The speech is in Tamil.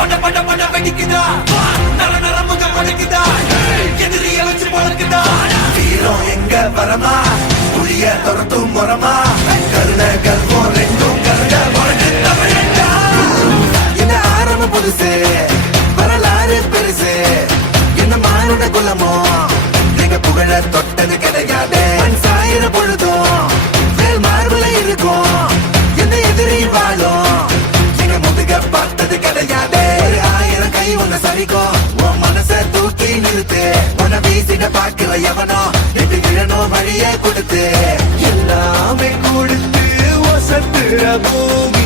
பட பட பட வெடிக்குதா நர நரமுக படைக்குதா எதிரிய வச்சு பழக்குதா வீரம் எங்க வரமா புளிய துரத்தும் முறமா கருண கல்வம் ரெண்டும் கருண வாழ்ந்து தமிழண்டா இந்த ஆரம்ப புதுசு வரலாறு பெருசு என்ன மானுட குலமோ நீங்க புகழ தொட்டது கிடையாது சாயிர பொழுதும் வேல் மார்புல இருக்கும் என்ன எதிரி வாழும் நீங்க முதுக பார்த்தது கிடையாது 1000 கை உன்னை சரிக்கும் உன் மனச தூக்கி நிறுத்து உன்னை வீசிட பாக்குற எவனோ எட்டு கிழனோ வழிய கொடுத்து எல்லாமே கொடுத்து வசத்துற பூமி